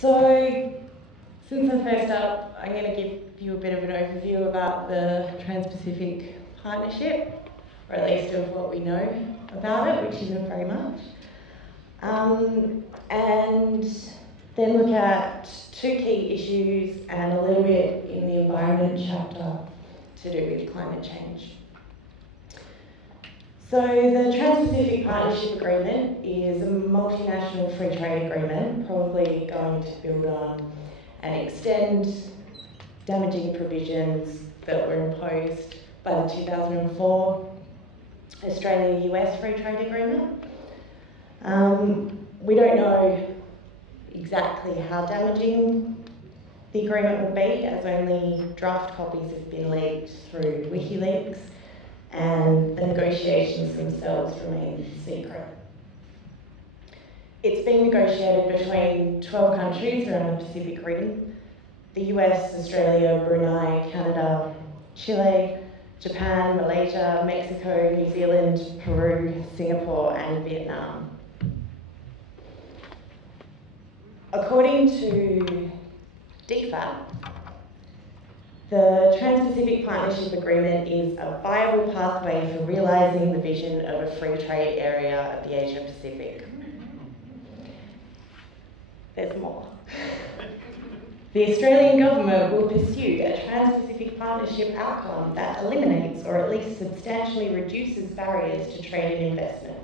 So, since I'm first up, I'm going to give you a bit of an overview about the Trans-Pacific Partnership, or at least of what we know about it, which isn't very much. And then look at two key issues and a little bit in the environment chapter to do with climate change. So the Trans-Pacific Partnership Agreement is a multinational free trade agreement, probably going to build on and extend damaging provisions that were imposed by the 2004 Australia-US Free Trade Agreement. We don't know exactly how damaging the agreement will be, as only draft copies have been leaked through WikiLeaks, and the negotiations themselves remain secret. It's being negotiated between 12 countries around the Pacific Rim: the US, Australia, Brunei, Canada, Chile, Japan, Malaysia, Mexico, New Zealand, Peru, Singapore, and Vietnam. According to DFAT, the Trans-Pacific Partnership Agreement is a viable pathway for realising the vision of a free trade area of the Asia Pacific. There's more. The Australian government will pursue a Trans-Pacific Partnership outcome that eliminates or at least substantially reduces barriers to trade and investment.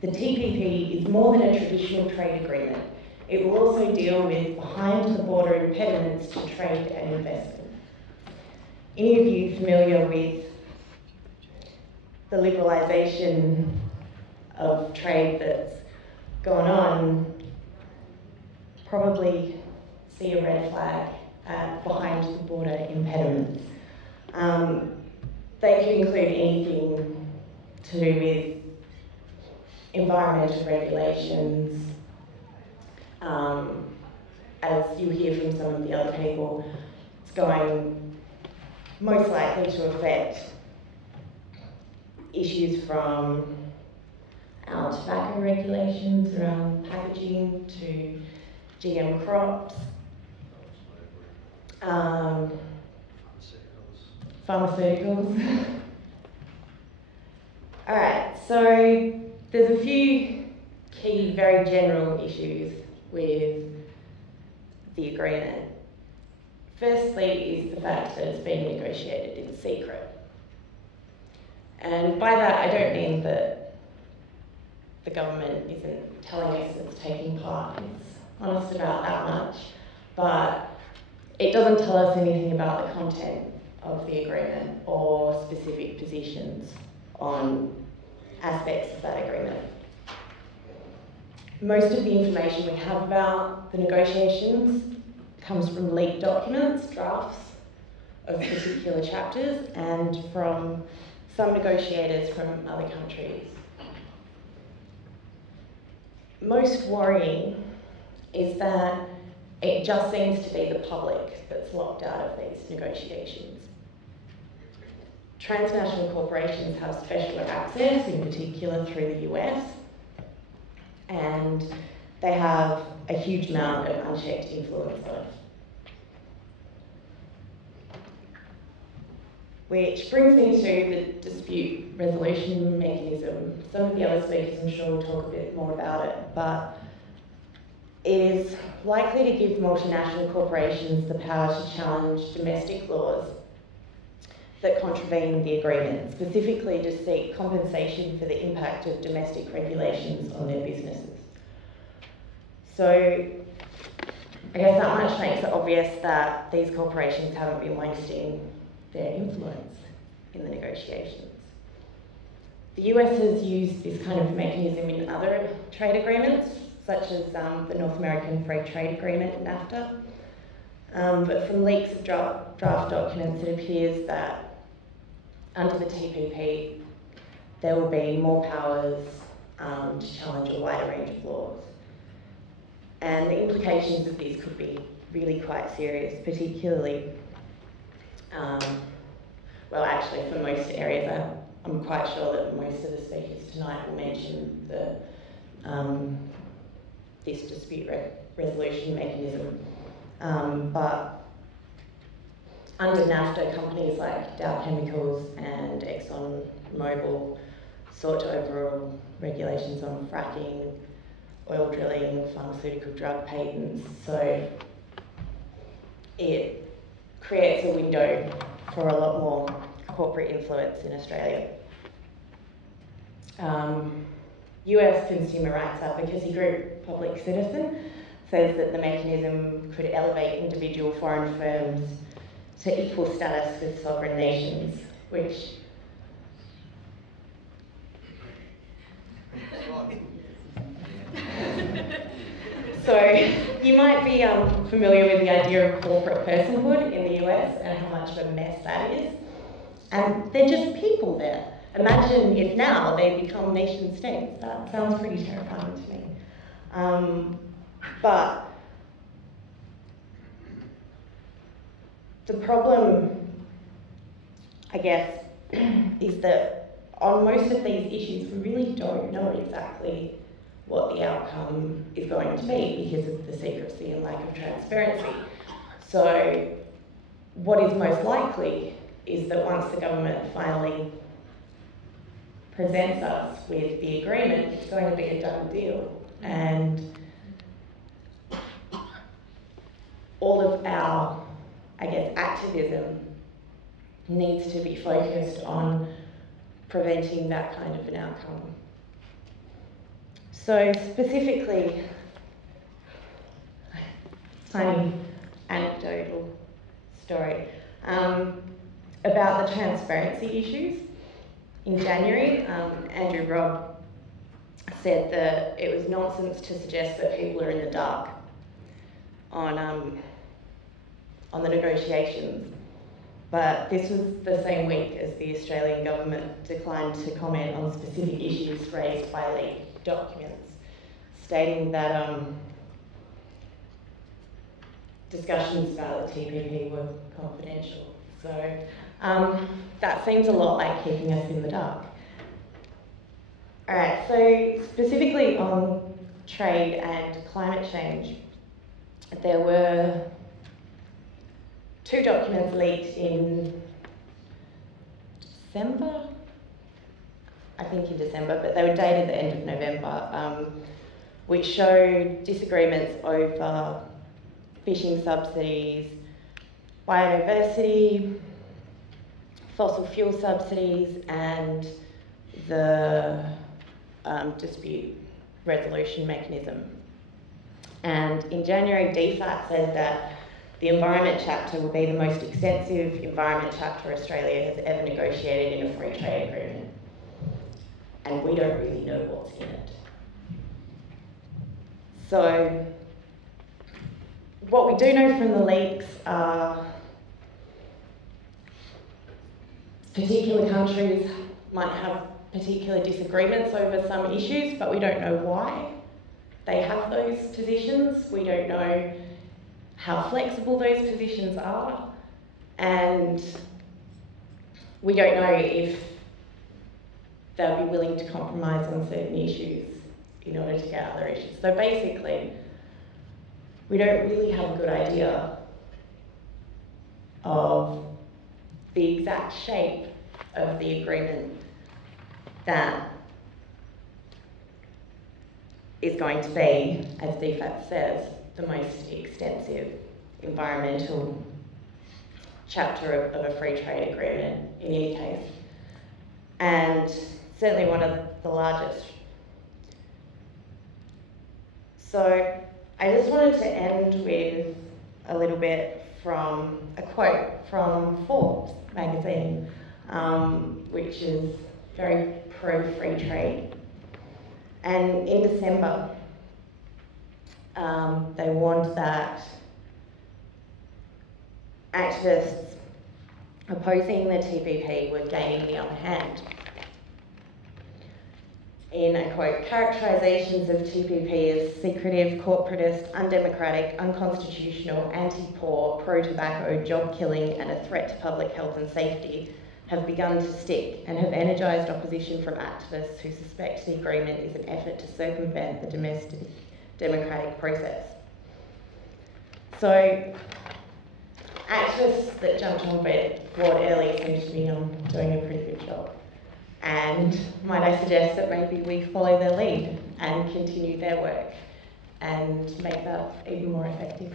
The TPP is more than a traditional trade agreement. It will also deal with behind-the-border impediments to trade and investment. Any of you familiar with the liberalisation of trade that's gone on probably see a red flag at behind-the-border impediments. They could include anything to do with environmental regulations. As you hear from some of the other people, it's going most likely to affect issues from our tobacco regulations around packaging to GM crops, pharmaceuticals. All right, so there's a few key, very general issues with the agreement. Firstly is the fact that it's being negotiated in secret. And by that I don't mean that the government isn't telling us it's taking part. It's honest about that much, but it doesn't tell us anything about the content of the agreement or specific positions on aspects of that agreement. Most of the information we have about the negotiations comes from leaked documents, drafts of particular chapters, and from some negotiators from other countries. Most worrying is that it just seems to be the public that's locked out of these negotiations. Transnational corporations have special access, in particular through the US, and they have a huge amount of unchecked influence on it. Which brings me to the dispute resolution mechanism. Some of the other speakers, I'm sure, will talk a bit more about it, but it is likely to give multinational corporations the power to challenge domestic laws that contravene the agreement, specifically to seek compensation for the impact of domestic regulations on their businesses. So I guess that much makes it obvious that these corporations haven't been wasting their influence in the negotiations. The US has used this kind of mechanism in other trade agreements, such as the North American Free Trade Agreement, NAFTA. But from leaks of draft documents, it appears that under the TPP, there will be more powers to challenge a wider range of laws. And the implications of this could be really quite serious, particularly, well, actually for most areas. I'm quite sure that most of the speakers tonight will mention the, this dispute resolution mechanism. But under NAFTA, companies like Dow Chemicals and ExxonMobil sought to overrule regulations on fracking, oil drilling, pharmaceutical drug patents, so it creates a window for a lot more corporate influence in Australia. US consumer rights advocacy group Public Citizen says that the mechanism could elevate individual foreign firms to equal status with sovereign nations, which so you might be familiar with the idea of corporate personhood in the US and how much of a mess that is. And they're just people there. Imagine if now they become nation states. That sounds pretty terrifying to me. But the problem, I guess, is that on most of these issues, we really don't know exactly what the outcome is going to be because of the secrecy and lack of transparency. So what is most likely is that once the government finally presents us with the agreement, it's going to be a done deal. And all of our, I guess, activism needs to be focused on preventing that kind of an outcome. So specifically, tiny anecdotal story about the transparency issues. In January, Andrew Robb said that it was nonsense to suggest that people are in the dark on the negotiations. But this was the same week as the Australian government declined to comment on specific issues raised by leaked documents, stating that discussions about the TPP were confidential. So that seems a lot like keeping us in the dark. All right, so specifically on trade and climate change, there were 2 documents leaked in December, I think in December, but they were dated the end of November, which showed disagreements over fishing subsidies, biodiversity, fossil fuel subsidies, and the dispute resolution mechanism. And in January, DFAT said that the environment chapter will be the most extensive environment chapter Australia has ever negotiated in a free trade agreement. And we don't really know what's in it. So what we do know from the leaks are particular countries might have particular disagreements over some issues, but we don't know why they have those positions. We don't know how flexible those positions are, and we don't know if they'll be willing to compromise on certain issues in order to get other issues. So basically, we don't really have a good idea of the exact shape of the agreement that is going to be, as DFAT says, the most extensive environmental chapter of a free trade agreement in any case. And certainly one of the largest. So I just wanted to end with a little bit from a quote from Forbes magazine, which is very pro-free trade. And in December, they warned that activists opposing the TPP were gaining the upper hand. In a quote, characterisations of TPP as secretive, corporatist, undemocratic, unconstitutional, anti-poor, pro-tobacco, job-killing and a threat to public health and safety have begun to stick and have energised opposition from activists who suspect the agreement is an effort to circumvent the domestic democratic process. So activists that jumped on board early seem to be doing a pretty good job. And might I suggest that maybe we follow their lead and continue their work and make that even more effective.